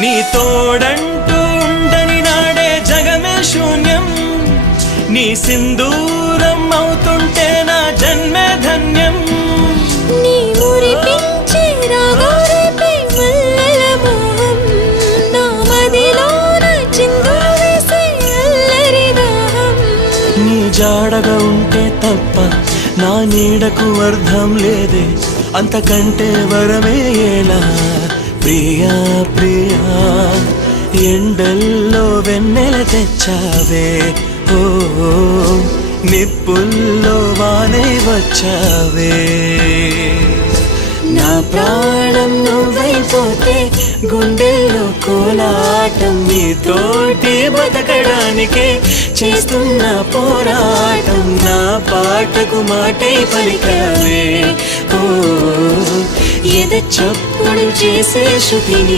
నీ తోడంటూ ఉండని నాడే జగమే శూన్యం, నీ సింధూరం అవుతుంటే నా జన్మే ధన్యం. నీ మురిపించే రాగాలపై మల్లెల మోహం, నా మదిలోన చిందులు వేసే అల్లరి దాహం. నీ జాడగా ఉంటే తప్ప నా నీడకు అర్థం లేదే, అంతకంటే వరమే ఎలా ప్రియా ప్రియా. ఎండల్లో వెన్నెల తెచ్చావే, ఓ నిప్పుల్లో వానే వచ్చావే. నా ప్రాణం నువ్వైపోతే గుండెల్లో కోలాటం, నీతోటి బతకడానికే చేస్తున్న పోరాటం. నా పాటకు మాటై పలికావే, ఓ ఎద చప్పుడు చేసే శృతిని